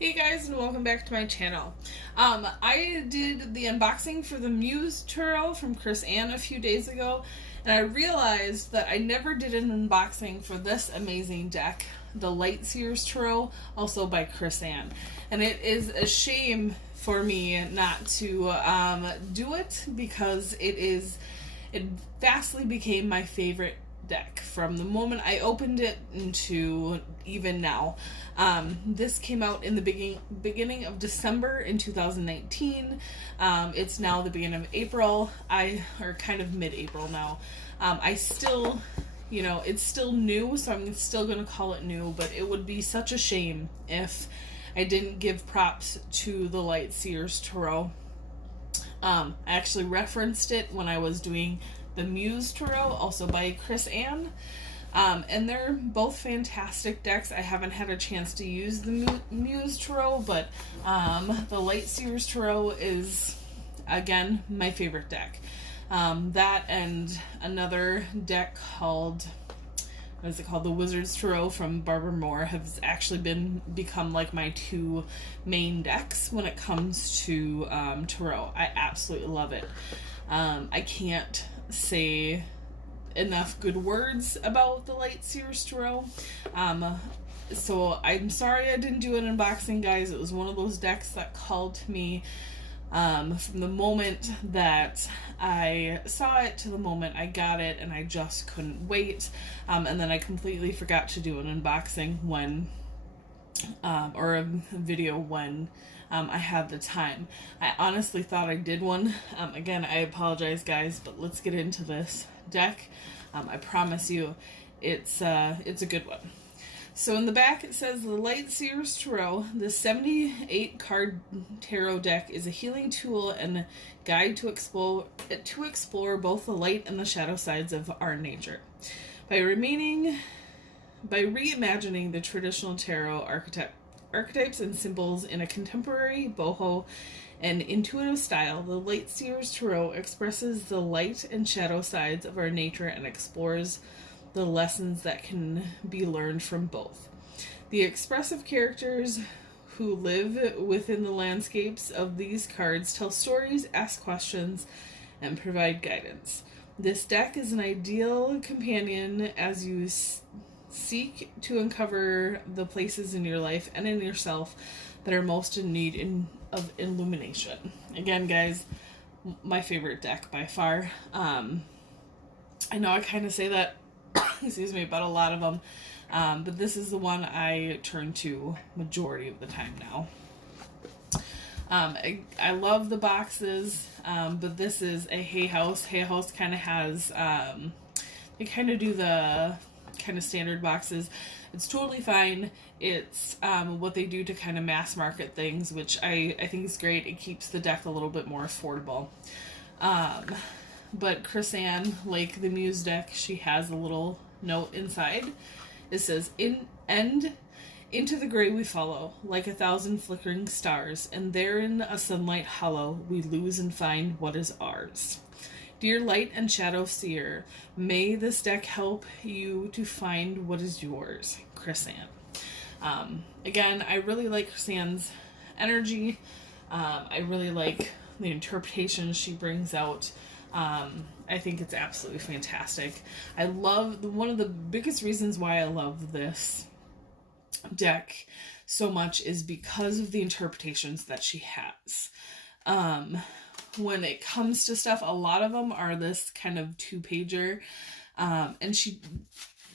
Hey guys, and welcome back to my channel. I did the unboxing for the Muse Turo from Chris Ann a few days ago, and I realized that I never did an unboxing for this amazing deck, the Light Seers Turo, also by Chris Ann. And it is a shame for me not to do it because it vastly became my favorite deck from the moment I opened it into even now. This came out in the beginning of December in 2019. It's now the beginning of April, or kind of mid-April now. I still, it's still new, so I'm still going to call it new, but it would be such a shame if I didn't give props to the Light Seers Tarot. I actually referenced it when I was doing the Muse Tarot, also by Chris Ann. And they're both fantastic decks. I haven't had a chance to use the Muse Tarot, but the Light Seers Tarot is, again, my favorite deck. That and another deck called, what is it called? The Wizard's Tarot from Barbara Moore has actually become like my two main decks when it comes to Tarot. I absolutely love it. I can't say enough good words about the Light Seers Tarot. So I'm sorry I didn't do an unboxing, guys. It was one of those decks that called to me from the moment that I saw it to the moment I got it, and I just couldn't wait. And then I completely forgot to do an unboxing or a video when I had the time. I honestly thought I did one. Again, I apologize, guys, but let's get into this deck. I promise you, it's a good one. So in the back it says, the Light Seers Tarot, the 78 card tarot deck is a healing tool and guide to explore both the light and the shadow sides of our nature. By reimagining the traditional tarot archetypes and symbols in a contemporary, boho, and intuitive style, the Light Seers Tarot expresses the light and shadow sides of our nature and explores the lessons that can be learned from both. The expressive characters who live within the landscapes of these cards tell stories, ask questions, and provide guidance. This deck is an ideal companion as you seek to uncover the places in your life and in yourself that are most in need of illumination. Again, guys, my favorite deck by far. I know I kind of say that excuse me, about a lot of them, but this is the one I turn to majority of the time now. I love the boxes, but this is a Hay House. Hay House kind of has, they kind of do the kind of standard boxes. It's totally fine. It's what they do to kind of mass market things, which I think is great. It keeps the deck a little bit more affordable. But Chris Ann, like the Muse deck, she has a little note inside. It says, into the gray we follow, like 1,000 flickering stars, and there in a sunlight hollow we lose and find what is ours. Dear light and shadow seer, may this deck help you to find what is yours. Chris Ann. Again, I really like Chris Ann's energy. I really like the interpretations she brings out. I think it's absolutely fantastic. I love, one of the biggest reasons why I love this deck so much is because of the interpretations that she has. When it comes to stuff, a lot of them are this kind of two-pager, and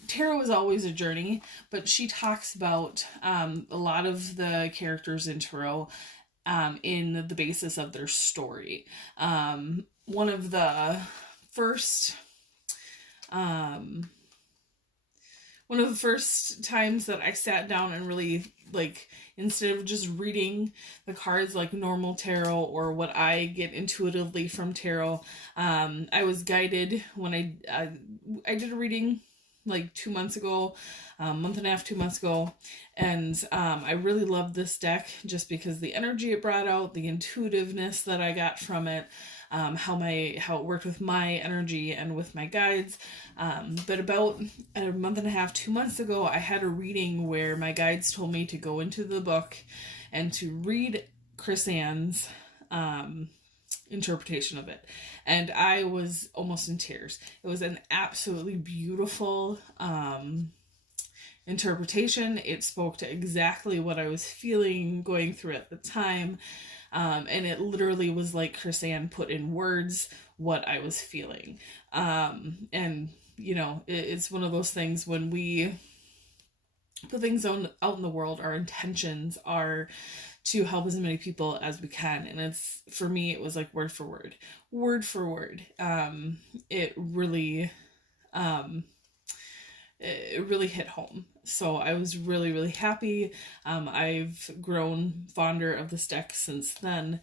tarot is always a journey, but she talks about a lot of the characters in tarot in the basis of their story. One of the first times that I sat down and really, like, instead of just reading the cards like normal tarot or what I get intuitively from tarot, I was guided when I did a reading like 2 months ago, month and a half, 2 months ago, and I really loved this deck just because the energy it brought out, the intuitiveness that I got from it, how it worked with my energy and with my guides. But about a month and a half, 2 months ago, I had a reading where my guides told me to go into the book and to read Chris Ann's interpretation of it. And I was almost in tears. It was an absolutely beautiful interpretation. It spoke to exactly what I was feeling, going through at the time. And it literally was like Chris Ann put in words what I was feeling. And, you know, it's one of those things when we put things out in the world, our intentions are to help as many people as we can. And it's, for me, it was like word for word. It really hit home. So I was really, really happy. I've grown fonder of this deck since then.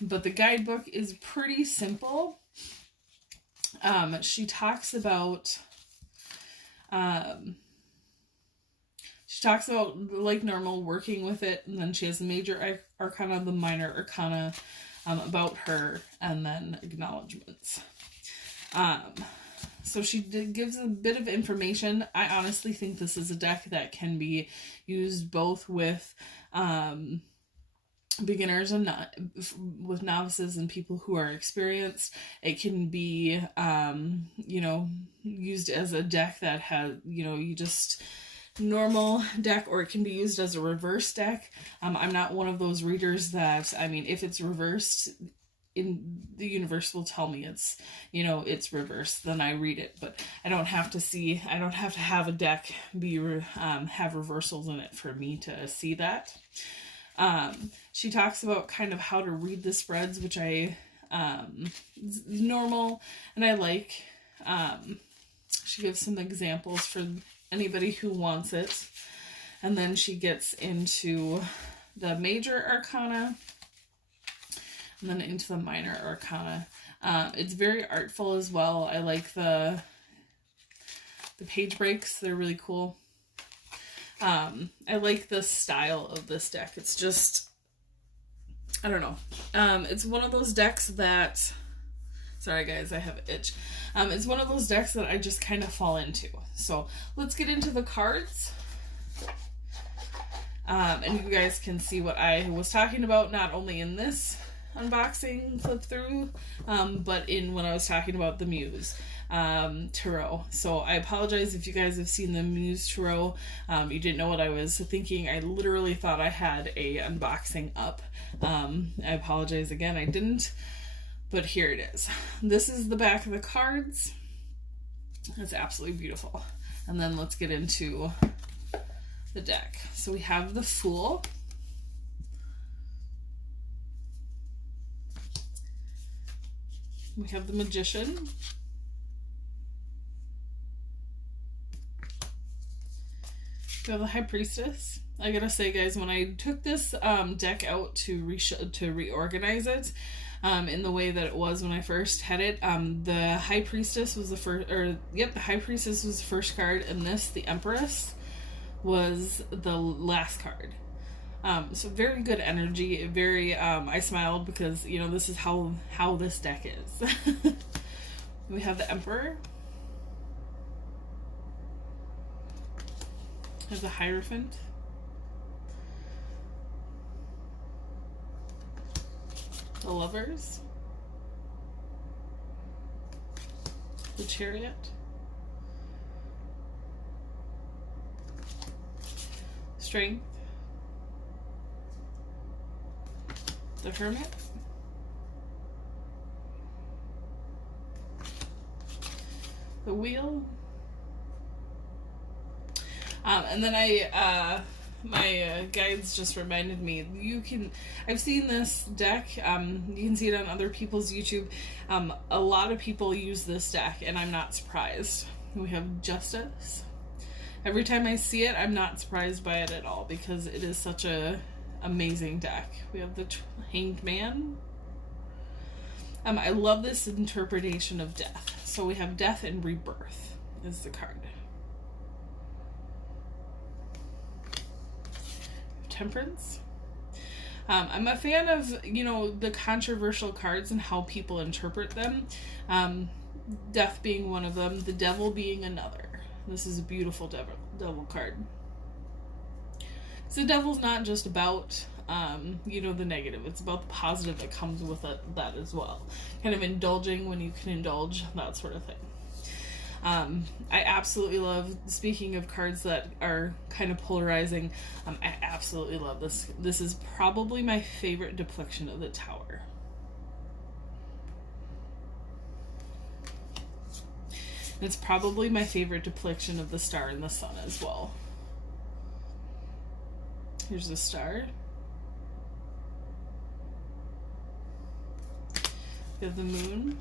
But the guidebook is pretty simple. She talks about like normal working with it, and then she has the major arcana, the minor arcana, about her, and then acknowledgements. So she gives a bit of information. I honestly think this is a deck that can be used both with beginners and with novices and people who are experienced. It can be, used as a deck that has, you just normal deck, or it can be used as a reverse deck. I'm not one of those readers that, if it's reversed, in the universe will tell me it's reversed, then I read it, but I don't have to have a deck be have reversals in it for me to see that. She talks about kind of how to read the spreads, which I normal, and I like. She gives some examples for anybody who wants it, and then she gets into the major arcana and then into the minor arcana. It's very artful as well. I like the page breaks. They're really cool. I like the style of this deck. It's just, I don't know. It's one of those decks that, sorry guys, I have an itch. It's one of those decks that I just kind of fall into. So let's get into the cards. And you guys can see what I was talking about, not only in this unboxing flip through, but in when I was talking about the Muse tarot. So I apologize if you guys have seen the Muse tarot. You didn't know what I was thinking. I literally thought I had a unboxing up. I apologize again, I didn't, but here it is. This is the back of the cards. It's absolutely beautiful. And then let's get into the deck. So we have the Fool. We have the Magician. We have the High Priestess. I gotta say, guys, when I took this deck out to reorganize it in the way that it was when I first had it, the High Priestess was the first, the High Priestess was the first card, and this, the Empress, was the last card. So very good energy, very, I smiled because, this is how this deck is. We have the Emperor. We have the Hierophant. The Lovers. The Chariot. Strength. The Hermit. The Wheel. And then my guides just reminded me, I've seen this deck, you can see it on other people's YouTube. A lot of people use this deck, and I'm not surprised. We have Justice. Every time I see it, I'm not surprised by it at all, because it is such a amazing deck. We have the Hanged Man. I love this interpretation of death. So we have Death and Rebirth is the card. Temperance. I'm a fan of, the controversial cards and how people interpret them. Death being one of them, the Devil being another. This is a beautiful devil card. So the devil's not just about, the negative. It's about the positive that comes with that as well. Kind of indulging when you can indulge, that sort of thing. I absolutely love, speaking of cards that are kind of polarizing, I absolutely love this. This is probably my favorite depiction of the Tower. It's probably my favorite depiction of the Star and the Sun as well. Here's the Star. We have the Moon.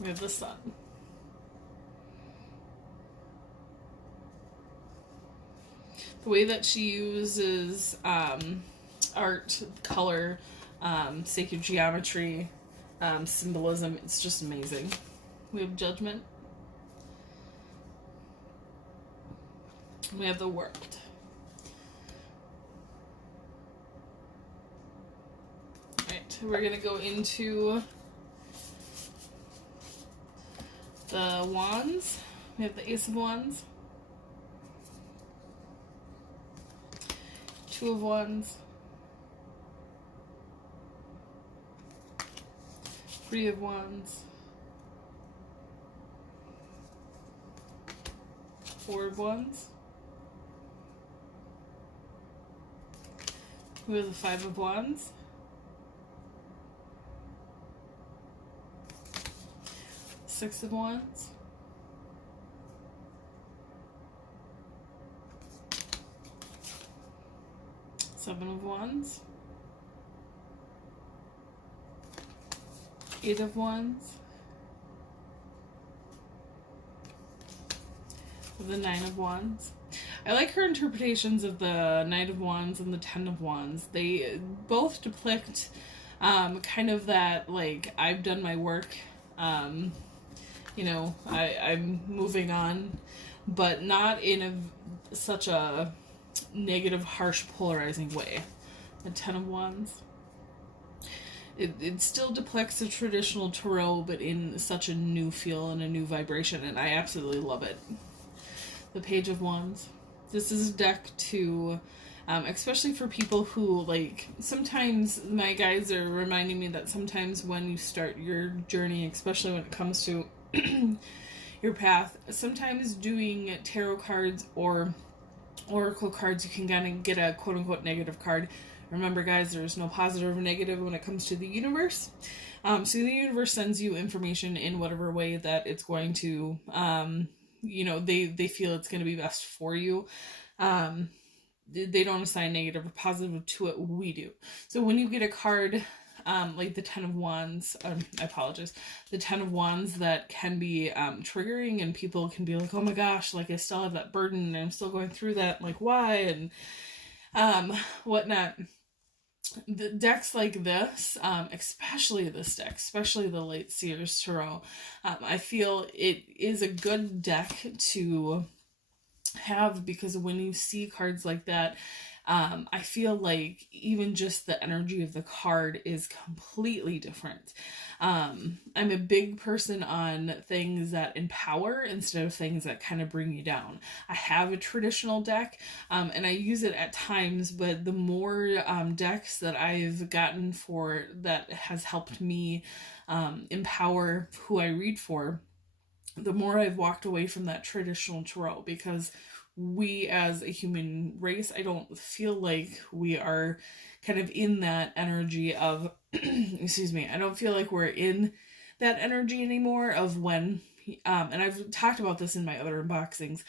We have the Sun. The way that she uses art, color, sacred geometry, symbolism, it's just amazing. We have Judgment. We have the World. Alright, we're going to go into the Wands. We have the Ace of Wands. Two of Wands. Three of Wands. Four of Wands. We have the Five of Wands. Six of Wands. Seven of Wands. Eight of Wands. The Nine of Wands. I like her interpretations of the Knight of Wands and the Ten of Wands. They both depict kind of that, like, I've done my work, I'm moving on, but not in such a negative, harsh, polarizing way. The Ten of Wands. It still depicts a traditional tarot, but in such a new feel and a new vibration, and I absolutely love it. The Page of Wands. This is a deck to, especially for people who, like, sometimes my guides are reminding me that sometimes when you start your journey, especially when it comes to your path, sometimes doing tarot cards or oracle cards, you can kind of get a quote-unquote negative card. Remember, guys, there's no positive or negative when it comes to the universe. So the universe sends you information in whatever way that it's going to, they feel it's going to be best for you. They don't assign negative or positive to it. We do. So when you get a card, like the Ten of Wands, I apologize, the Ten of Wands that can be triggering, and people can be like, oh my gosh, like I still have that burden and I'm still going through that, like why, and whatnot. The decks like this, especially this deck, especially the late Seers Tarot, I feel it is a good deck to have, because when you see cards like that, I feel like even just the energy of the card is completely different. I'm a big person on things that empower instead of things that kind of bring you down. I have a traditional deck, and I use it at times, but the more decks that I've gotten for that has helped me empower who I read for, the more I've walked away from that traditional tarot, because we as a human race, I don't feel like we are kind of in that energy of, excuse me, I don't feel like we're in that energy anymore of when, and I've talked about this in my other unboxings,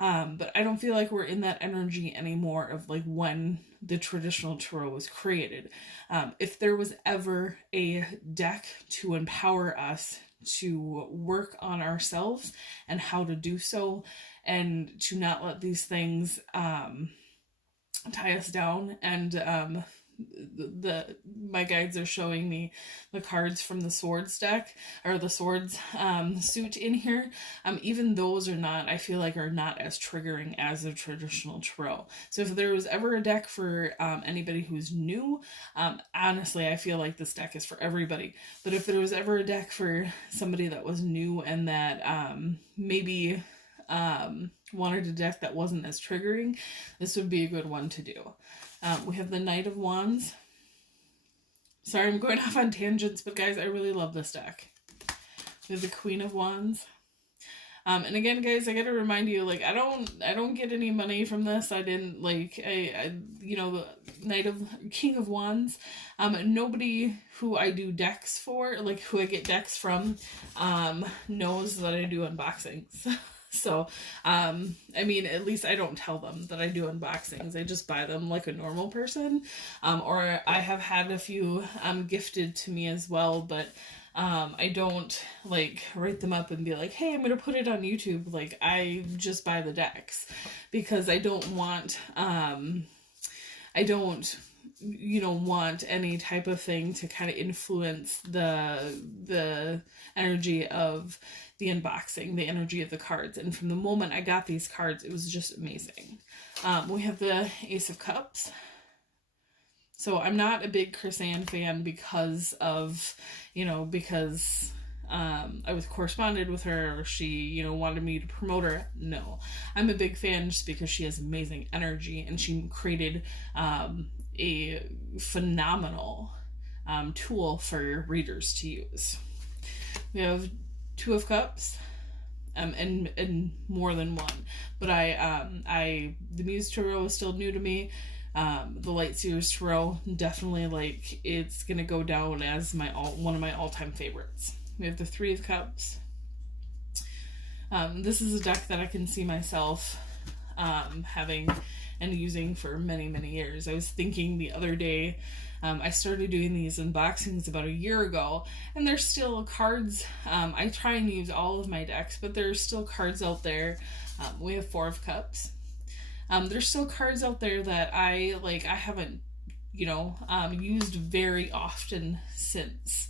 but I don't feel like we're in that energy anymore of like when the traditional tarot was created. If there was ever a deck to empower us to work on ourselves and how to do so, and to not let these things tie us down and my guides are showing me the cards from the swords deck, or the swords suit in here. Even those are not, I feel like, are not as triggering as a traditional tarot. So if there was ever a deck for anybody who's new, honestly, I feel like this deck is for everybody. But if there was ever a deck for somebody that was new and that maybe wanted a deck that wasn't as triggering, this would be a good one to do. We have the Knight of Wands. Sorry, I'm going off on tangents, but guys, I really love this deck. We have the Queen of Wands. And again, guys, I gotta remind you, like, I don't get any money from this. I didn't, like, you know, the King of Wands. Nobody who I do decks for, like, who I get decks from, knows that I do unboxings. So, I mean, at least I don't tell them that I do unboxings. I just buy them like a normal person. Or I have had a few gifted to me as well, but I don't like write them up and be like, hey, I'm going to put it on YouTube. Like, I just buy the decks because I don't want, you know, want any type of thing to kind of influence the energy of the unboxing, the energy of the cards. And from the moment I got these cards, it was just amazing. We have the Ace of Cups. So I'm not a big Chris Ann fan because of, you know, because I was corresponded with her, or she, you know, wanted me to promote her. No, I'm a big fan just because she has amazing energy, and she created a phenomenal tool for readers to use. We have Two of Cups, and more than one. But the Muse Tarot is still new to me. The Light Seers Tarot, definitely, like, it's gonna go down as one of my all-time favorites. We have the Three of Cups. This is a deck that I can see myself having and using for many, many years. I was thinking the other day, I started doing these unboxings about a year ago, and there's still cards. I try and use all of my decks, but there's still cards out there. We have Four of Cups. There's still cards out there that I haven't, you know, used very often since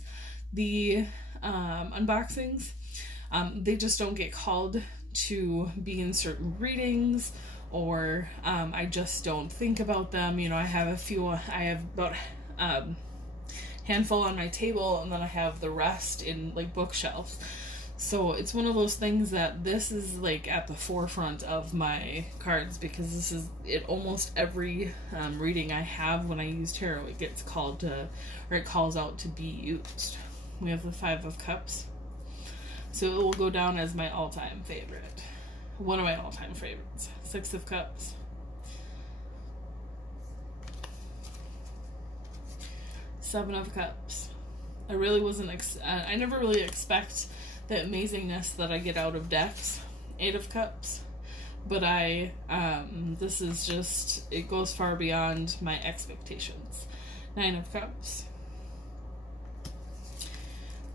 the unboxings. They just don't get called to be in certain readings, or I just don't think about them. You know, I have about handful on my table, and then I have the rest in, like, bookshelves. So it's one of those things that this is, like, at the forefront of my cards, because this is it. Almost every reading I have when I use tarot, it gets called to, or it calls out to be used. We have the Five of Cups. So it will go down as my all-time favorite. One of my all-time favorites. Six of Cups. Seven of Cups. I really wasn't, I never really expect the amazingness that I get out of decks. Eight of Cups. But this is just, it goes far beyond my expectations. Nine of Cups.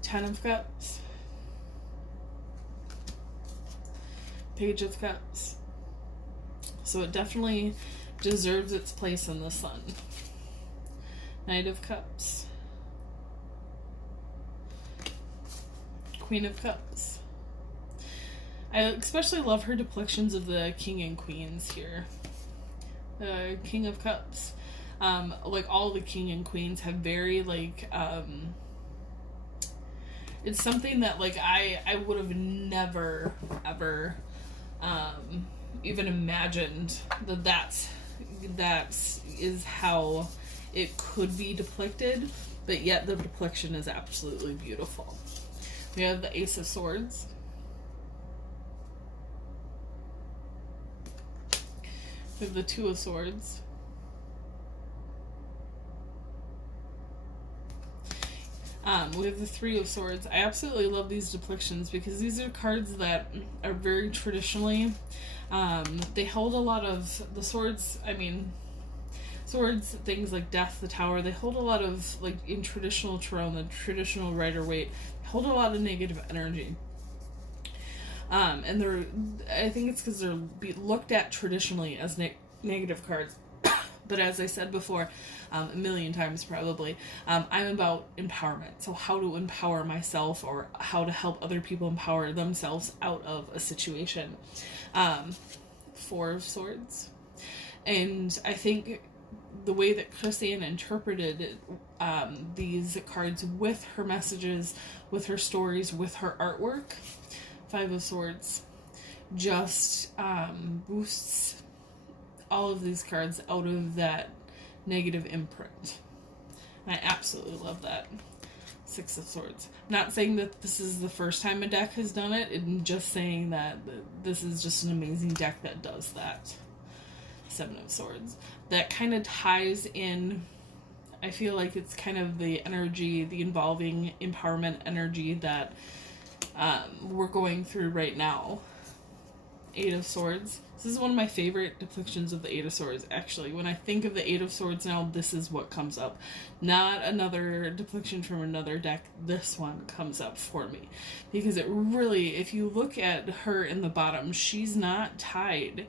10 of Cups. Page of Cups. So it definitely deserves its place in the sun. Knight of Cups. Queen of Cups. I especially love her depictions of the king and queens here. The King of Cups. Like, all the king and queens have very, like, it's something that, like, I would have never, ever, even imagined that is how it could be depicted, but yet the depiction is absolutely beautiful. We have the Ace of Swords. We have the Two of Swords. We have the Three of Swords. I absolutely love these depictions because these are cards that are very traditionally, they hold a lot of the swords. I mean, swords, things like Death, the Tower, they hold a lot of, like, in traditional tarot, the traditional Rider-Waite, hold a lot of negative energy. And I think it's because they're looked at traditionally as negative cards. But as I said before, a million times probably, I'm about empowerment. So how to empower myself, or how to help other people empower themselves out of a situation. Four of Swords. And I think the way that Chrisanne interpreted these cards with her messages, with her stories, with her artwork, Five of Swords, just boosts all of these cards out of that negative imprint. And I absolutely love that. Six of Swords. I'm not saying that this is the first time a deck has done it. I'm just saying that this is just an amazing deck that does that. Seven of Swords. That kind of ties in, I feel like it's kind of the energy, the involving empowerment energy that we're going through right now. Eight of Swords. This is one of my favorite depictions of the Eight of Swords, actually. When I think of the Eight of Swords now, this is what comes up. Not another depiction from another deck. This one comes up for me. Because it really, if you look at her in the bottom, she's not tied.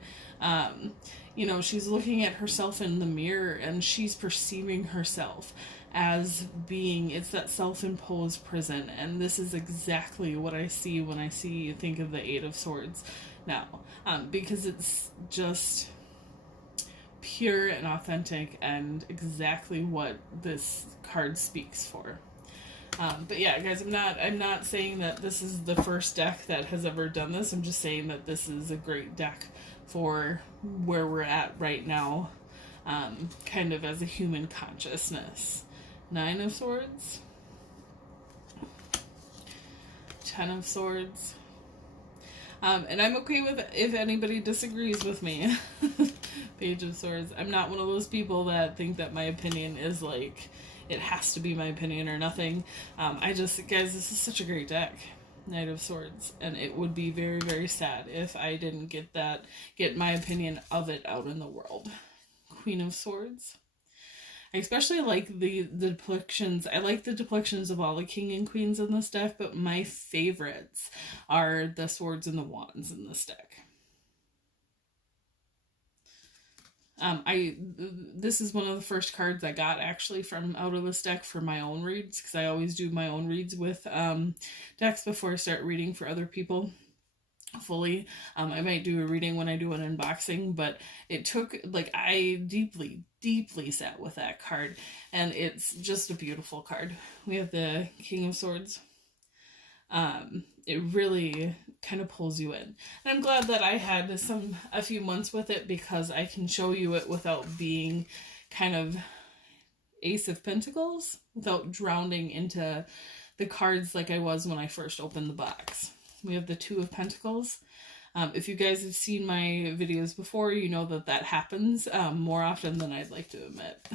She's looking at herself in the mirror, and she's perceiving herself as being, it's that self-imposed prison. And this is exactly what I see when I think of the Eight of Swords now, because it's just pure and authentic and exactly what this card speaks for. But yeah, guys, I'm not saying that this is the first deck that has ever done this. I'm just saying that this is a great deck for where we're at right now, kind of as a human consciousness. Nine of Swords, Ten of Swords. And I'm okay with if anybody disagrees with me. Page of Swords. I'm not one of those people that think that my opinion is like, it has to be my opinion or nothing. Guys, this is such a great deck. Knight of Swords. And it would be very, very sad if I didn't get my opinion of it out in the world. Queen of Swords. I especially like the depictions. I like the depictions of all the king and queens in this deck, but my favorites are the swords and the wands in this deck. This is one of the first cards I got actually from out of this deck for my own reads, because I always do my own reads with decks before I start reading for other people fully. I might do a reading when I do an unboxing, but it took, I deeply sat with that card, and it's just a beautiful card. We have the King of Swords. It really kind of pulls you in, and I'm glad that I had a few months with it, because I can show you it without being kind of Ace of Pentacles, without drowning into the cards like I was when I first opened the box. We have the Two of Pentacles. If you guys have seen my videos before, you know that happens more often than I'd like to admit.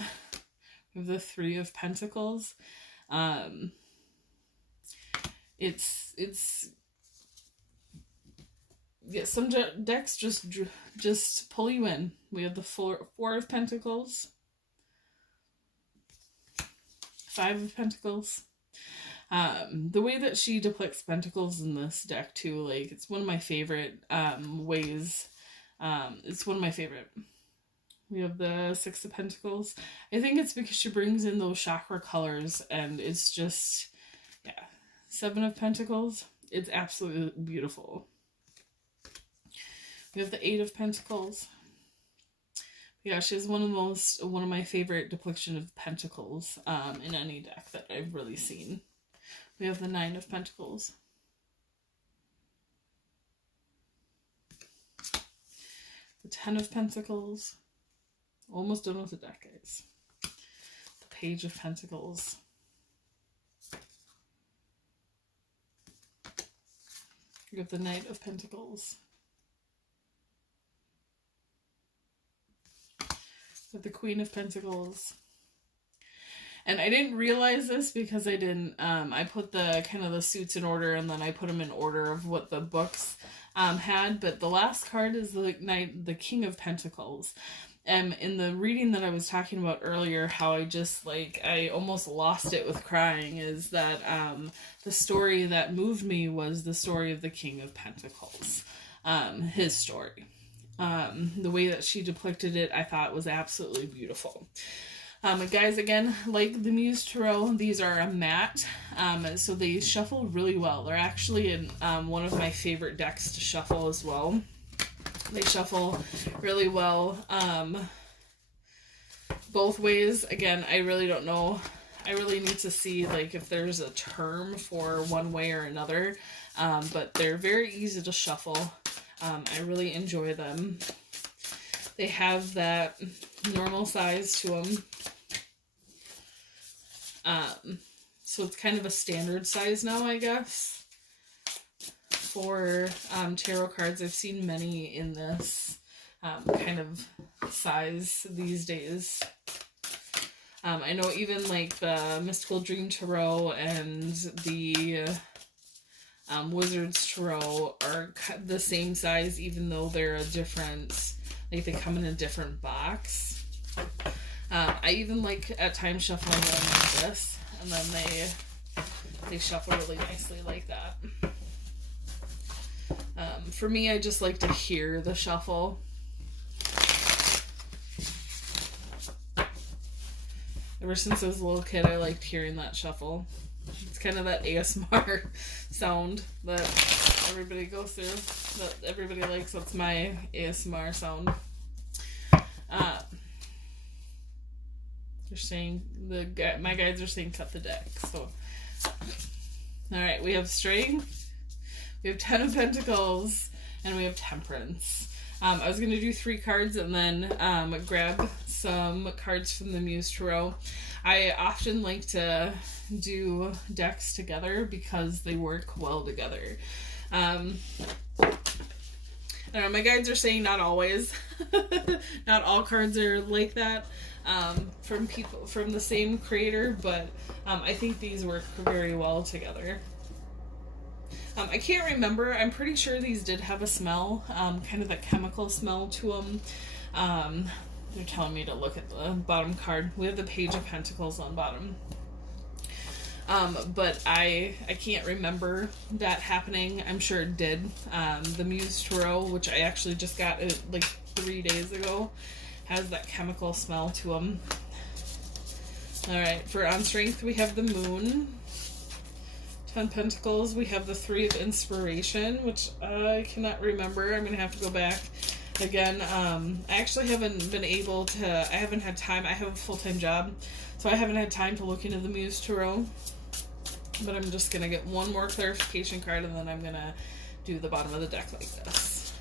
We have the Three of Pentacles. Some decks just pull you in. We have the Four of Pentacles, Five of Pentacles. The way that she depicts pentacles in this deck too, it's one of my favorite ways. It's one of my favorite. We have the Six of Pentacles. I think it's because she brings in those chakra colors, and it's just, yeah. Seven of Pentacles. It's absolutely beautiful. We have the Eight of Pentacles. Yeah, she has one of my favorite depiction of pentacles in any deck that I've really seen. We have the Nine of Pentacles. The Ten of Pentacles. Almost done with the deck, guys. The Page of Pentacles. We have the Knight of Pentacles. We have the Queen of Pentacles. And I didn't realize this because I didn't, I put the kind of the suits in order, and then I put them in order of what the books had. But the last card is the King of Pentacles. In the reading that I was talking about earlier, how I almost lost it with crying, is that the story that moved me was the story of the King of Pentacles, his story. The way that she depicted it, I thought was absolutely beautiful. Guys, again, like the Muse Tarot, these are a matte, so they shuffle really well. They're actually in one of my favorite decks to shuffle as well. They shuffle really well both ways. Again, I really don't know. I really need to see like if there's a term for one way or another, but they're very easy to shuffle. I really enjoy them. They have that normal size to them. So it's kind of a standard size now, I guess, for tarot cards. I've seen many in this kind of size these days. I know even like the Mystical Dream Tarot and the Wizards Tarot are the same size, even though they're a different, like they come in a different box. I even like at times shuffling them like this, and then they shuffle really nicely like that. For me, I just like to hear the shuffle. Ever since I was a little kid, I liked hearing that shuffle. It's kind of that ASMR sound that everybody goes through, that everybody likes. That's my ASMR sound. They're saying, my guides are saying cut the deck. So, alright, we have Strength, we have Ten of Pentacles, and we have Temperance. I was going to do 3 cards and then grab some cards from the Muse Tarot. I often like to do decks together because they work well together. I don't know, my guides are saying not always. Not all cards are like that from people from the same creator, but I think these work very well together. I can't remember. I'm pretty sure these did have a smell, kind of a chemical smell to them. They're telling me to look at the bottom card. We have the Page of Pentacles on bottom. But I can't remember that happening. I'm sure it did. The Muse Tarot, which I actually just got like 3 days ago, has that chemical smell to them. Alright, for on Strength we have the Moon. 10 Pentacles, we have the 3 of Inspiration, which I cannot remember. I'm going to have to go back again. I actually haven't been able to, I haven't had time. I have a full-time job, so I haven't had time to look into the Muse Tarot. But I'm just going to get one more clarification card, and then I'm going to do the bottom of the deck like this.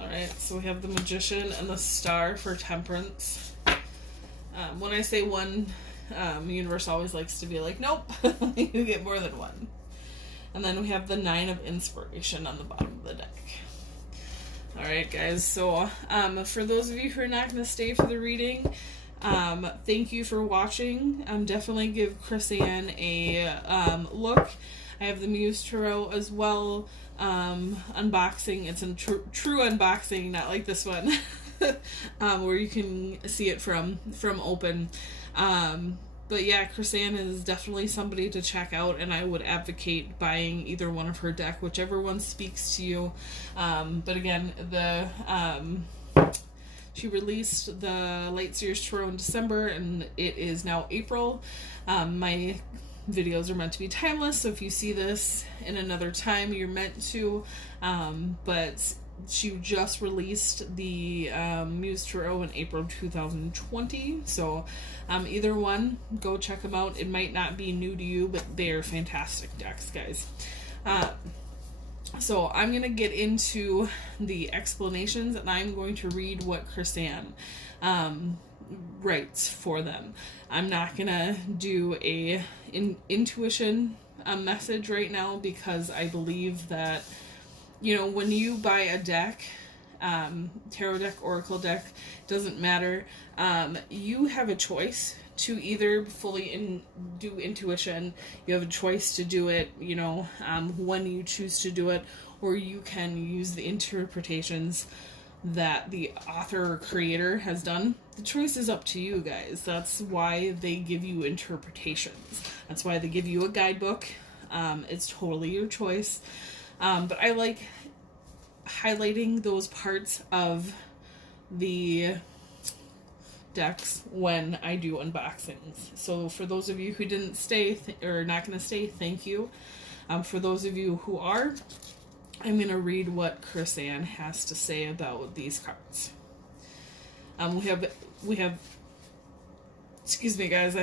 Alright, so we have the Magician and the Star for Temperance. When I say one, universe always likes to be like, nope, you get more than one. And then we have the 9 of Inspiration on the bottom of the deck. Alright guys, so for those of you who are not going to stay for the reading, thank you for watching. Definitely give Chris Ann a look. I have the Muse Tarot as well, unboxing. It's a true unboxing, not like this one, where you can see it from open. But yeah, Chris Ann is definitely somebody to check out, and I would advocate buying either one of her deck, whichever one speaks to you. But again, she released the Light Seers Tarot in December, and it is now April. My videos are meant to be timeless, so if you see this in another time, you're meant to. But she just released the Muse Tarot in April 2020, so either one, go check them out. It might not be new to you, but they're fantastic decks, guys. So I'm going to get into the explanations, and I'm going to read what Chris Ann writes for them. I'm not going to do a intuition message right now, because I believe that, you know, when you buy a deck, tarot deck, oracle deck, doesn't matter, you have a choice to either fully do intuition. You have a choice to do it, you know, when you choose to do it, or you can use the interpretations that the author or creator has done. The choice is up to you guys. That's why they give you interpretations. That's why they give you a guidebook. It's totally your choice. But I like highlighting those parts of the decks when I do unboxings. So for those of you who didn't stay or not going to stay, thank you. For those of you who are, I'm going to read what Chris Ann has to say about these cards. We have excuse me guys,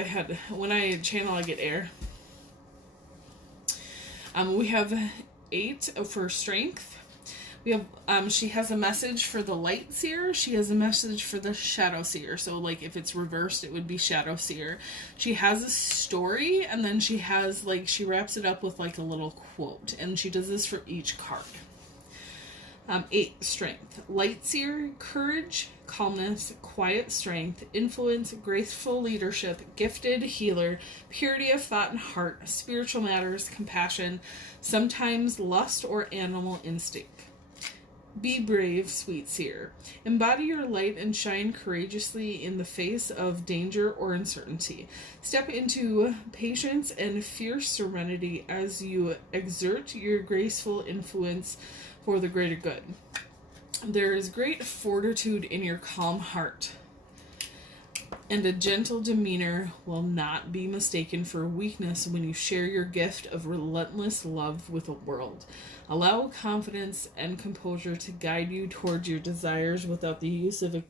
when I channel I get air. We have 8 for strength. We have, she has a message for the light seer. She has a message for the shadow seer. So like if it's reversed, it would be shadow seer. She has a story, and then she has like, she wraps it up with like a little quote, and she does this for each card. 8, strength. Light seer, courage, calmness, quiet strength, influence, graceful leadership, gifted healer, purity of thought and heart, spiritual matters, compassion, sometimes lust or animal instinct. Be brave, sweet seer. Embody your light and shine courageously in the face of danger or uncertainty. Step into patience and fierce serenity as you exert your graceful influence for the greater good. There is great fortitude in your calm heart, and a gentle demeanor will not be mistaken for weakness when you share your gift of relentless love with the world. Allow confidence and composure to guide you towards your desires without the use of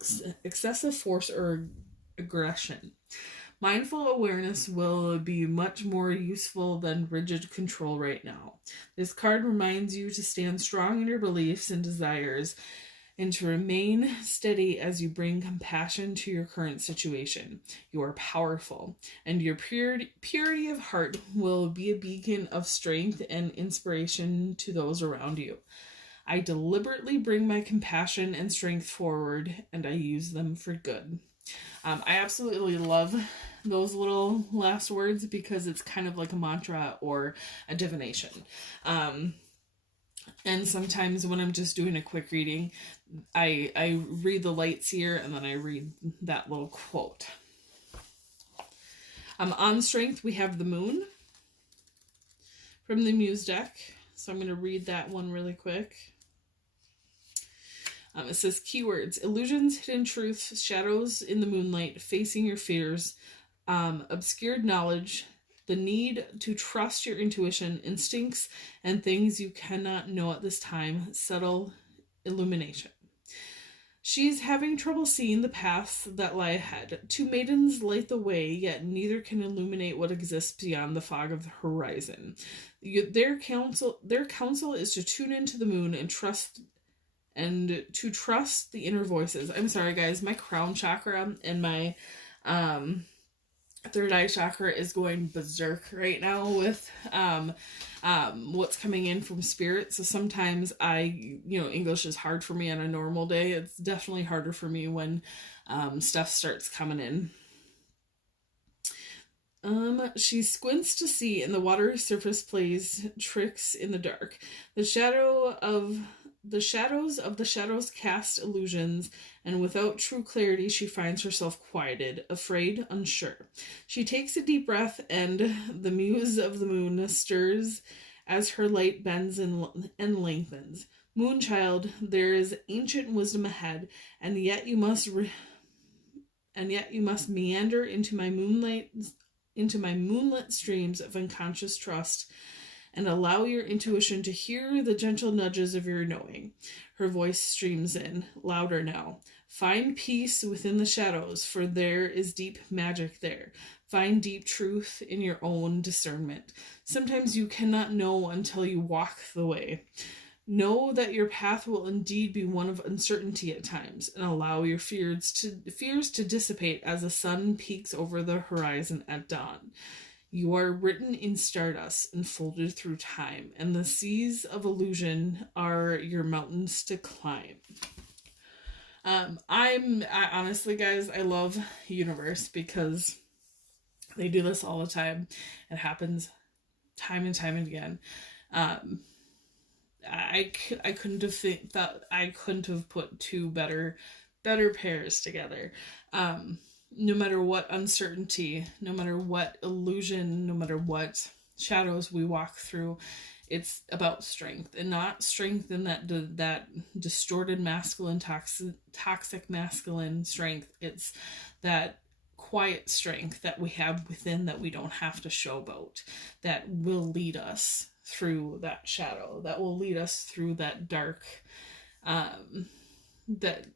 excessive force or aggression. Mindful awareness will be much more useful than rigid control right now. This card reminds you to stand strong in your beliefs and desires, and to remain steady as you bring compassion to your current situation. You are powerful, and your purity of heart will be a beacon of strength and inspiration to those around you. I deliberately bring my compassion and strength forward, and I use them for good. I absolutely love those little last words because it's kind of like a mantra or a divination. And sometimes when I'm just doing a quick reading, I read the light seer and then I read that little quote. On strength, we have the moon from the Muse deck. So I'm going to read that one really quick. It says keywords: illusions, hidden truths, shadows in the moonlight, facing your fears, obscured knowledge, the need to trust your intuition, instincts, and things you cannot know at this time, subtle illumination. She's having trouble seeing the paths that lie ahead. 2 maidens light the way, yet neither can illuminate what exists beyond the fog of the horizon. Their counsel is to tune into the moon and to trust the inner voices. I'm sorry guys, my crown chakra and my third eye chakra is going berserk right now with what's coming in from spirit. So sometimes English is hard for me on a normal day. It's definitely harder for me when stuff starts coming in. She squints to see, and the watery surface plays tricks in the dark. The shadows of the shadows cast illusions, and without true clarity she finds herself quieted, afraid, unsure. She takes a deep breath, and the muse of the moon stirs as her light bends and lengthens. Moonchild, there is ancient wisdom ahead, and yet you must meander into my moonlit streams of unconscious trust, and allow your intuition to hear the gentle nudges of your knowing. Her voice streams in, louder now. Find peace within the shadows, for there is deep magic there. Find deep truth in your own discernment. Sometimes you cannot know until you walk the way. Know that your path will indeed be one of uncertainty at times, and allow your fears to dissipate as the sun peeks over the horizon at dawn. You are written in stardust and folded through time, and the seas of illusion are your mountains to climb. I honestly, guys, I love Universe because they do this all the time. It happens time and time again. I couldn't have put 2 better pairs together. No matter what uncertainty, no matter what illusion, no matter what shadows we walk through, it's about strength, and not strength in that distorted masculine, toxic masculine strength. It's that quiet strength that we have within that we don't have to showboat, that will lead us through that shadow, that will lead us through that dark, that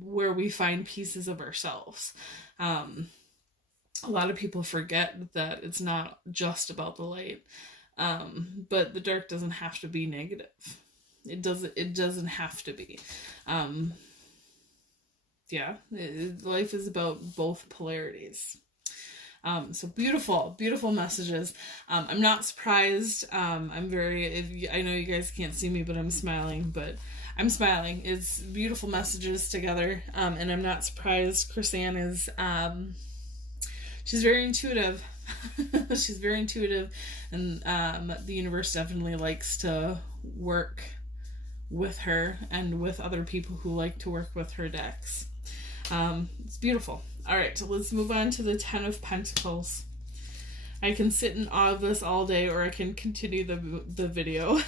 where we find pieces of ourselves. A lot of people forget that it's not just about the light, but the dark doesn't have to be negative. It doesn't have to be. Life is about both polarities. So beautiful messages. I'm not surprised. I know you guys can't see me, but I'm smiling, I'm smiling. It's beautiful messages together. And I'm not surprised. Chris-Anne is, she's very intuitive. She's very intuitive, and the universe definitely likes to work with her and with other people who like to work with her decks. It's beautiful. All right, so let's move on to the 10 of Pentacles. I can sit in awe of this all day, or I can continue the video.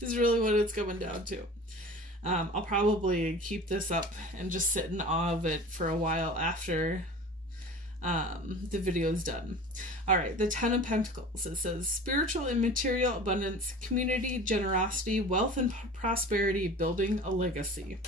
Is really what it's coming down to. I'll probably keep this up and just sit in awe of it for a while after the video is done. All right, the 10 of Pentacles. It says spiritual and material abundance, community, generosity, wealth and prosperity, building a legacy.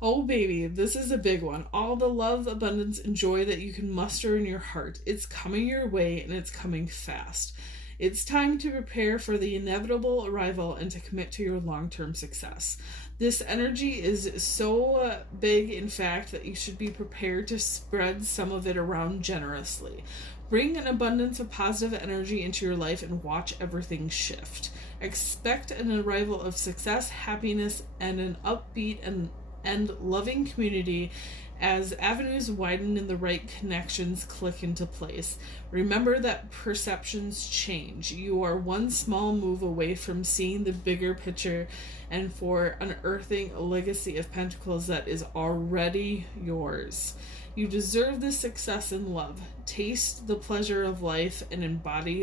Oh baby, this is a big one. All the love, abundance, and joy that you can muster in your heart. It's coming your way, and it's coming fast. It's time to prepare for the inevitable arrival and to commit to your long-term success. This energy is so big, in fact, that you should be prepared to spread some of it around generously. Bring an abundance of positive energy into your life and watch everything shift. Expect an arrival of success, happiness, and an upbeat and loving community as avenues widen and the right connections click into place. Remember that perceptions change. You are one small move away from seeing the bigger picture and for unearthing a legacy of pentacles that is already yours. You deserve this success and love. Taste the pleasure of life and embody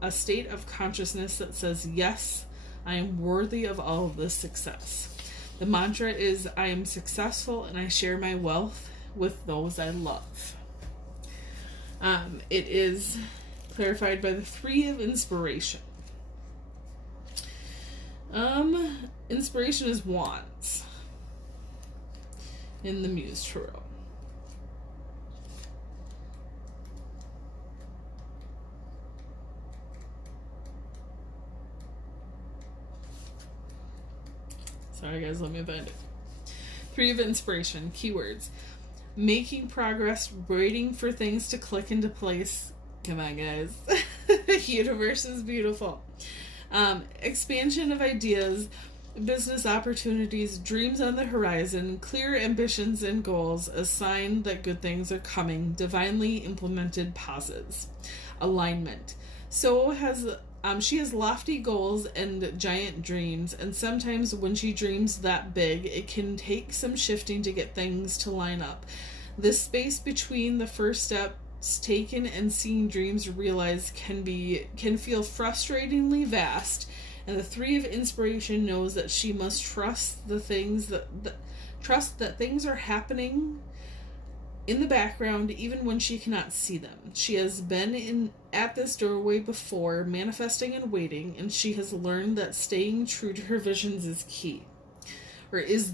a state of consciousness that says, yes, I am worthy of all of this success. The mantra is, I am successful and I share my wealth with those I love. It is clarified by the 3 of Inspiration. Inspiration is Wands in the Muse Tarot. Sorry guys, let me find it. 3 of Inspiration, keywords. Making progress, waiting for things to click into place. Come on guys. Universe is beautiful. Expansion of ideas, business opportunities, dreams on the horizon, clear ambitions and goals, a sign that good things are coming, divinely implemented pauses. Alignment. She has lofty goals and giant dreams, and sometimes when she dreams that big, it can take some shifting to get things to line up. This space between the first steps taken and seeing dreams realized can feel frustratingly vast, and the 3 of Inspiration knows that she must trust that things are happening in the background even when she cannot see them. She has been at this doorway before, manifesting and waiting, and she has learned that staying true to her visions is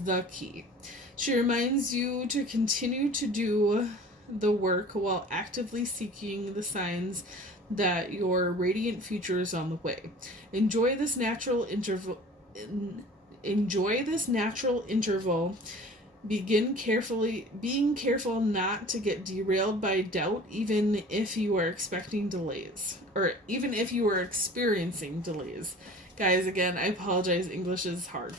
the key. She reminds you to continue to do the work while actively seeking the signs that your radiant future is on the way. Enjoy this natural interval. Being careful not to get derailed by doubt, even if you are expecting delays, or even if you are experiencing delays. Guys, again, I apologize. English is hard.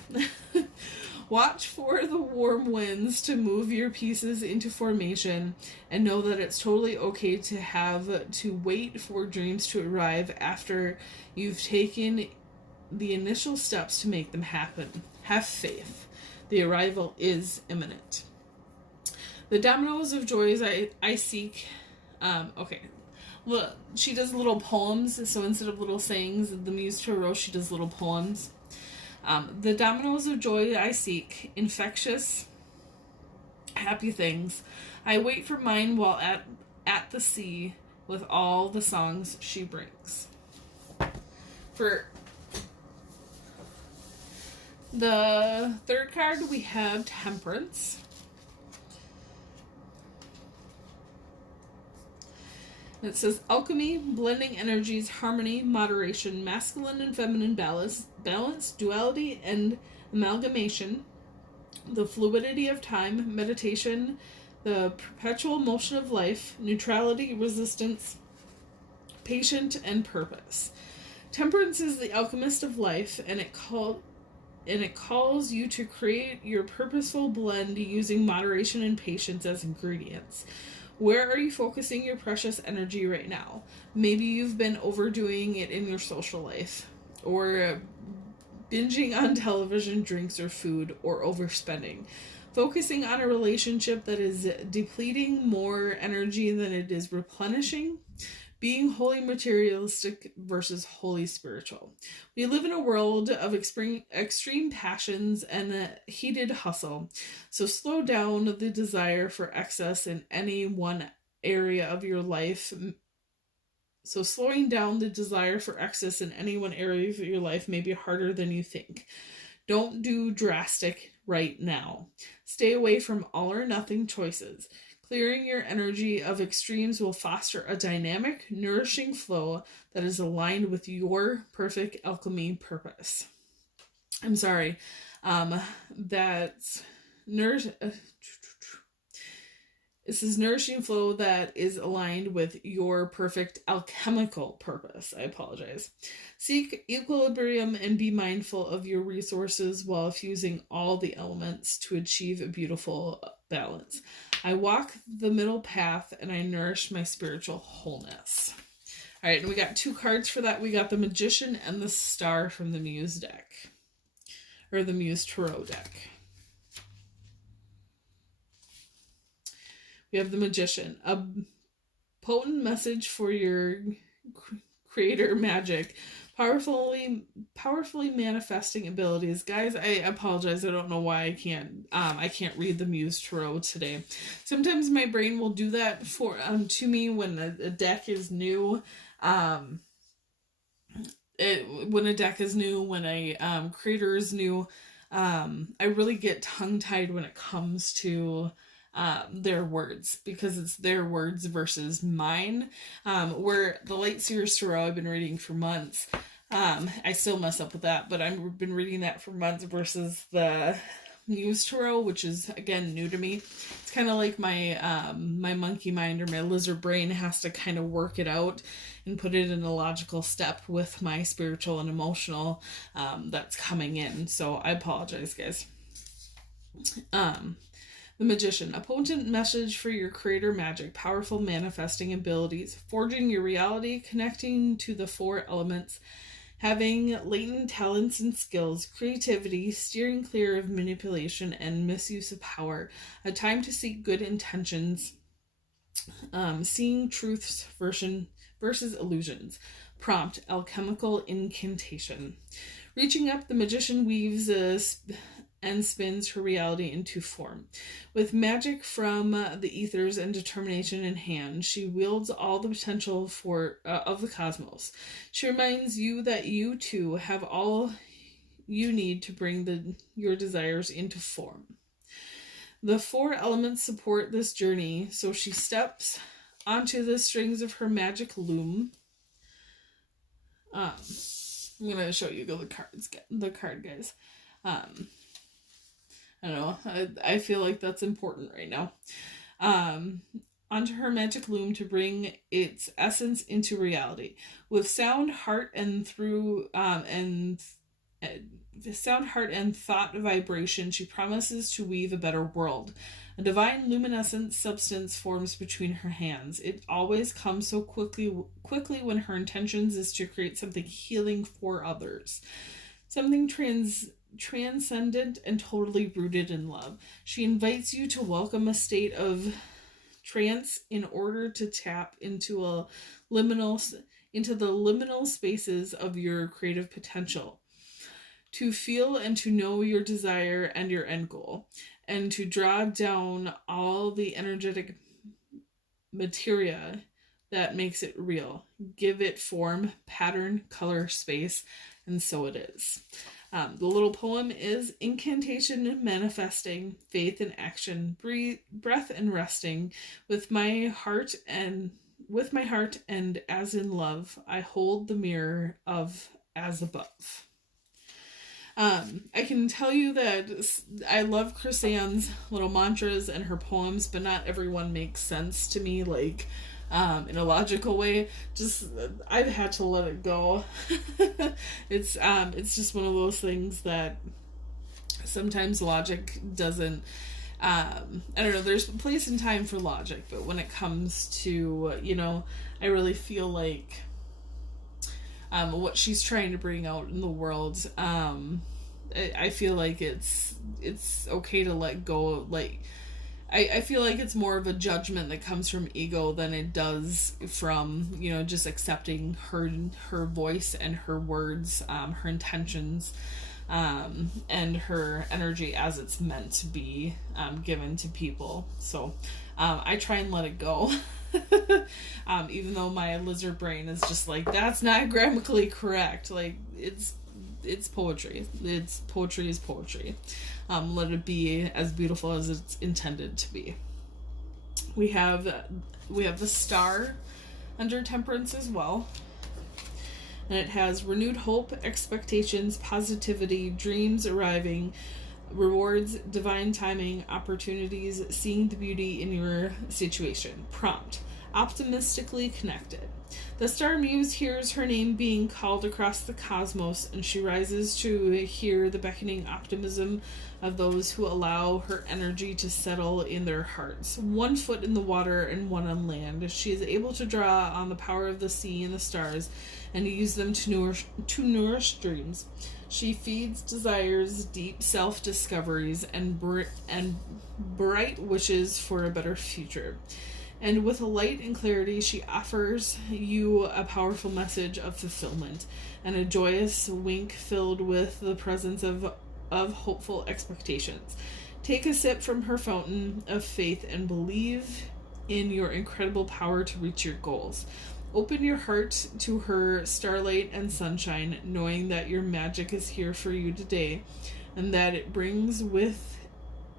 Watch for the warm winds to move your pieces into formation, and know that it's totally okay to have to wait for dreams to arrive after you've taken the initial steps to make them happen. Have faith. The arrival is imminent. The dominoes of joys I seek. Okay. she does little poems. So instead of little sayings, the Muse Tarot, she does little poems. The dominoes of joy I seek, infectious, happy things. I wait for mine while at the sea with all the songs she brings. For the third card, we have Temperance. It says alchemy, blending energies, harmony, moderation, masculine and feminine balance, duality, and amalgamation, the fluidity of time, meditation, the perpetual motion of life, neutrality, resistance, patient, and purpose. Temperance is the alchemist of life, and it calls you to create your purposeful blend using moderation and patience as ingredients. Where are you focusing your precious energy right now? Maybe you've been overdoing it in your social life, or binging on television, drinks, or food, or overspending. Focusing on a relationship that is depleting more energy than it is replenishing. Being wholly materialistic versus wholly spiritual. We live in a world of extreme passions and heated hustle. So slow down the desire for excess in any one area of your life. So slowing down the desire for excess in any one area of your life may be harder than you think. Don't do drastic right now. Stay away from all or nothing choices. Clearing your energy of extremes will foster a dynamic, nourishing flow that is aligned with your perfect alchemy purpose. I'm sorry. That's this is nourishing flow that is aligned with your perfect alchemical purpose. I apologize. Seek equilibrium and be mindful of your resources while fusing all the elements to achieve a beautiful balance. I walk the middle path and I nourish my spiritual wholeness. All right, and we got 2 cards for that. We got the Magician and the Star from the Muse deck, or the Muse Tarot deck. We have the Magician, a potent message for your creator magic, powerfully manifesting abilities. Guys, I apologize. I don't know why I can't read the Muse Tarot today. Sometimes my brain will do that to me when a deck is new. When a deck is new, when a creator is new, I really get tongue-tied when it comes to their words, because it's their words versus mine. Where the Light Seers Tarot I've been reading for months, I still mess up with that, but I've been reading that for months versus the Muse Tarot, which is again new to me. It's kind of like my my monkey mind or my lizard brain has to kind of work it out and put it in a logical step with my spiritual and emotional that's coming in. So I apologize, guys. The Magician, a potent message for your creator magic, powerful manifesting abilities, forging your reality, connecting to the 4 elements, having latent talents and skills, creativity, steering clear of manipulation and misuse of power, a time to seek good intentions, seeing truths versus illusions, prompt, alchemical incantation. Reaching up, the Magician weaves and spins her reality into form. With magic from the ethers and determination in hand, she wields all the potential of the cosmos. She reminds you that you too have all you need to bring your desires into form. The 4 elements support this journey, so she steps onto the strings of her magic loom. I'm gonna show you the card, guys. I don't know. I feel like that's important right now. Onto her magic loom to bring its essence into reality. With sound, heart, and thought vibration, she promises to weave a better world. A divine luminescent substance forms between her hands. It always comes so quickly when her intentions is to create something healing for others. Something transcendent and totally rooted in love. She invites you to welcome a state of trance in order to tap into the liminal spaces of your creative potential, to feel and to know your desire and your end goal, and to draw down all the energetic materia that makes it real. Give it form, pattern, color, space, and so it is. The little poem is incantation, manifesting, faith and action, breath and resting. With my heart and as in love, I hold the mirror of as above. I can tell you that I love Chris Ann's little mantras and her poems, but not everyone makes sense to me, like, in a logical way. Just, I've had to let it go. It's just one of those things that sometimes logic doesn't, I don't know, there's a place and time for logic, but when it comes to, I really feel like what she's trying to bring out in the world, I feel like it's okay to let go. Like, I feel like it's more of a judgment that comes from ego than it does from, just accepting her voice and her words, her intentions, and her energy as it's meant to be given to people. So I try and let it go. Even though my lizard brain is just like, that's not grammatically correct. Like, it's poetry. Poetry is poetry. Let it be as beautiful as it's intended to be. We have the star under temperance as well. And it has renewed hope, expectations, positivity, dreams arriving, rewards, divine timing, opportunities, seeing the beauty in your situation. Prompt: optimistically connected. The star muse hears her name being called across the cosmos, and she rises to hear the beckoning optimism of those who allow her energy to settle in their hearts. One foot in the water and one on land, she is able to draw on the power of the sea and the stars and use them to nourish dreams. She feeds desires, deep self-discoveries, and bright wishes for a better future. And with a light and clarity, she offers you a powerful message of fulfillment and a joyous wink filled with the presence of hopeful expectations. Take a sip from her fountain of faith and believe in your incredible power to reach your goals. Open your heart to her starlight and sunshine, knowing that your magic is here for you today, and that it brings with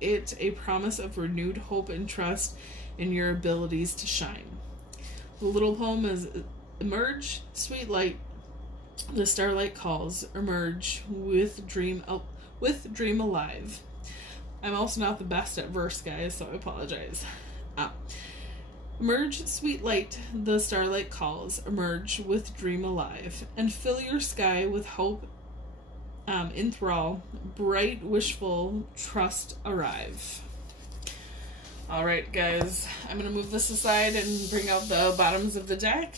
it a promise of renewed hope and trust in your abilities to shine. The little poem is: emerge, sweet light, the starlight calls, emerge with dream alive. I'm also not the best at verse, guys, so I apologize. Emerge, sweet light, the starlight calls, emerge with dream alive, and fill your sky with hope enthrall, bright, wishful, trust arrive. Alright, guys, I'm going to move this aside and bring out the bottoms of the deck.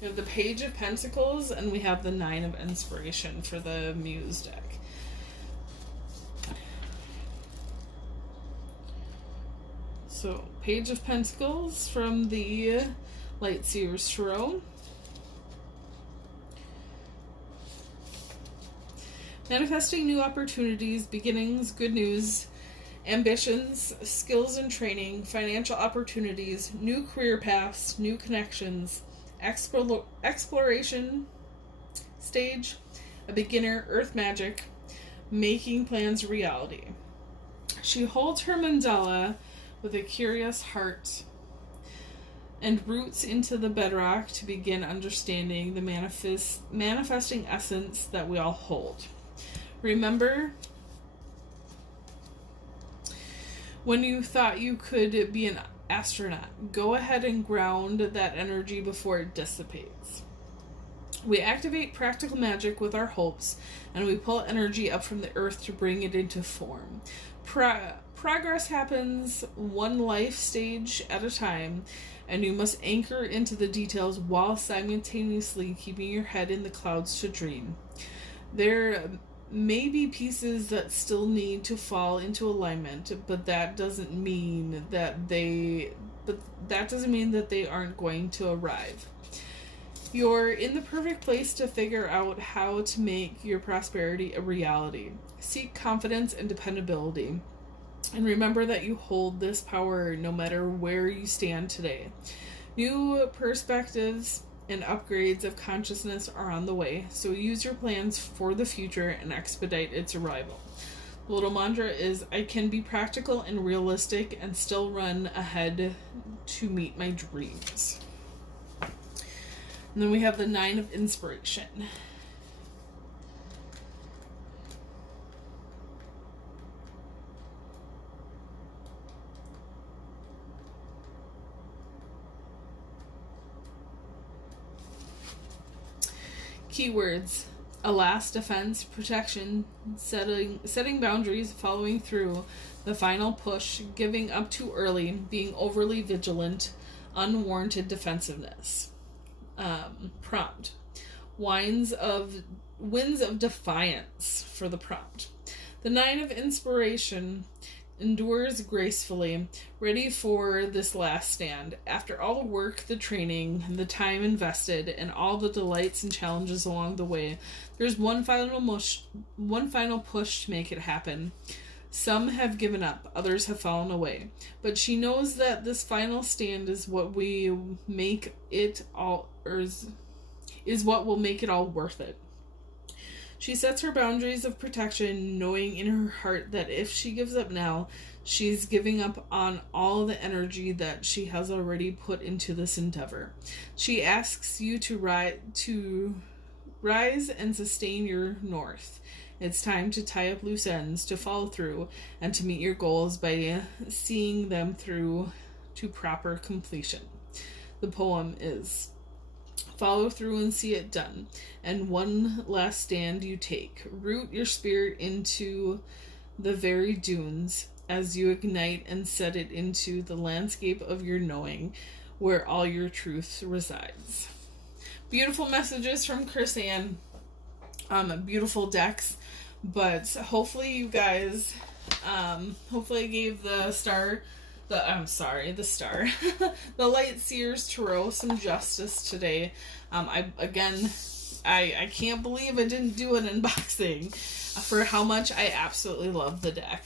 We have the Page of Pentacles, and we have the Nine of Inspiration for the Muse deck. So, Page of Pentacles from the Light Seers Tarot. Manifesting new opportunities, beginnings, good news, ambitions, skills and training, financial opportunities, new career paths, new connections, exploration stage, a beginner, earth magic, making plans reality. She holds her mandala with a curious heart and roots into the bedrock to begin understanding the manifesting essence that we all hold. Remember when you thought you could be an astronaut. Go ahead and ground that energy before it dissipates. We activate practical magic with our hopes, and we pull energy up from the earth to bring it into form. Progress happens one life stage at a time, and you must anchor into the details while simultaneously keeping your head in the clouds to dream. There may be pieces that still need to fall into alignment, but that doesn't mean that they aren't going to arrive. You're in the perfect place to figure out how to make your prosperity a reality. Seek confidence and dependability. And remember that you hold this power no matter where you stand today. New perspectives and upgrades of consciousness are on the way, so use your plans for the future and expedite its arrival. The little mantra is, I can be practical and realistic and still run ahead to meet my dreams. And then we have the 9 of Inspiration. Keywords: a last defense, protection, setting boundaries, following through, the final push, giving up too early, being overly vigilant, unwarranted defensiveness. Prompt: winds of defiance for the prompt. The 9 of Inspiration endures gracefully, ready for this last stand. After all the work, the training, the time invested, and all the delights and challenges along the way, there's one final push to make it happen. Some have given up, others have fallen away, but she knows that this final stand is what will make it all worth it. She sets her boundaries of protection, knowing in her heart that if she gives up now, she's giving up on all the energy that she has already put into this endeavor. She asks you to rise and sustain your north. It's time to tie up loose ends, to follow through, and to meet your goals by seeing them through to proper completion. The poem is, follow through and see it done, and one last stand you take. Root your spirit into the very dunes as you ignite and set it into the landscape of your knowing, where all your truth resides. Beautiful messages from Chris Ann. Beautiful decks, but hopefully you guys, hopefully I gave the Light Seers Tarot some justice today. I can't believe I didn't do an unboxing for how much I absolutely love the deck.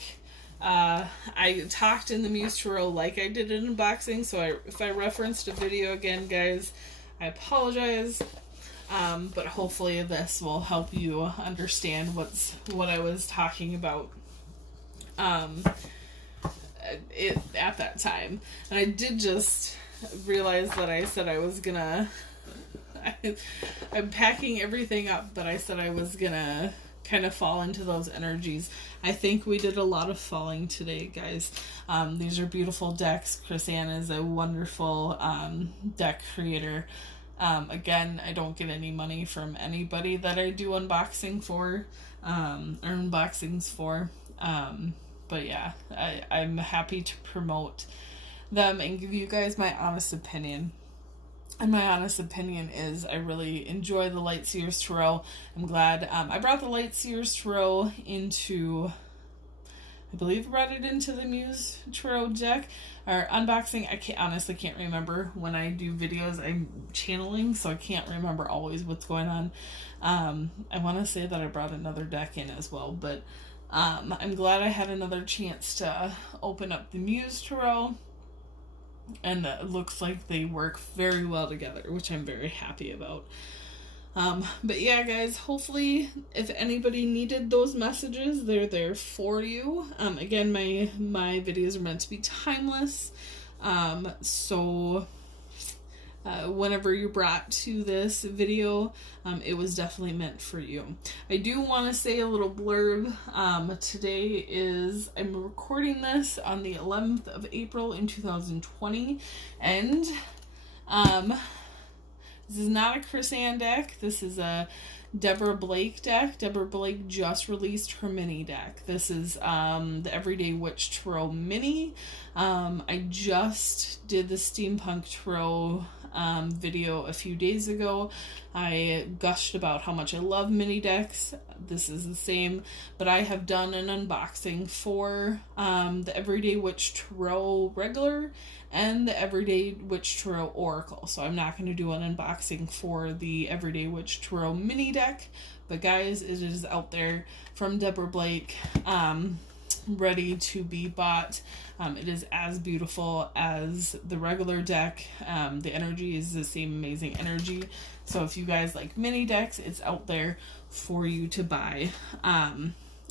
I talked in the Muse Tarot like I did an unboxing, so if I referenced a video again, guys, I apologize. But hopefully this will help you understand what I was talking about at that time. And I did just realize that I said I was gonna I'm packing everything up, but I said I was gonna kind of fall into those energies. I think we did a lot of falling today, guys. These are beautiful decks. Chris Ann is a wonderful deck creator. Again, I don't get any money from anybody that I do unboxings for. But yeah, I'm happy to promote them and give you guys my honest opinion. And my honest opinion is I really enjoy the Light Seers Tarot. I'm glad I brought the Light Seers Tarot into, I believe I brought it into the Muse Tarot deck or unboxing. I honestly can't remember. When I do videos, I'm channeling, so I can't remember always what's going on. I want to say that I brought another deck in as well, but I'm glad I had another chance to open up the Muse Tarot, and it looks like they work very well together, which I'm very happy about. But yeah, guys, hopefully if anybody needed those messages, they're there for you. Again, my videos are meant to be timeless. So whenever you're brought to this video, it was definitely meant for you. I do want to say a little blurb. Today I'm recording this on the 11th of April in 2020, and this is not a Chris Ann deck. This is a Deborah Blake deck. Deborah Blake just released her mini deck. This is the Everyday Witch Tarot mini. I just did the Steampunk Tarot video a few days ago. I gushed about how much I love mini decks. This is the same, but I have done an unboxing for the Everyday Witch Tarot regular and the Everyday Witch Tarot Oracle. So I'm not going to do an unboxing for the Everyday Witch Tarot mini deck, but guys, it is out there from Deborah Blake, ready to be bought. It is as beautiful as the regular deck. The energy is the same amazing energy. So if you guys like mini decks, it's out there for you to buy.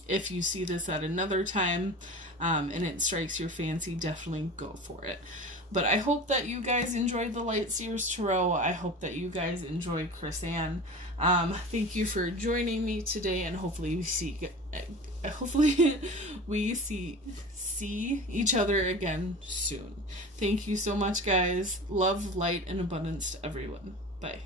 If you see this at another time and it strikes your fancy, definitely go for it. But I hope that you guys enjoyed the Light Seers Tarot. I hope that you guys enjoyed Chris Ann. Thank you for joining me today, and hopefully we see each other again soon. Thank you so much, guys. Love, light, and abundance to everyone. Bye.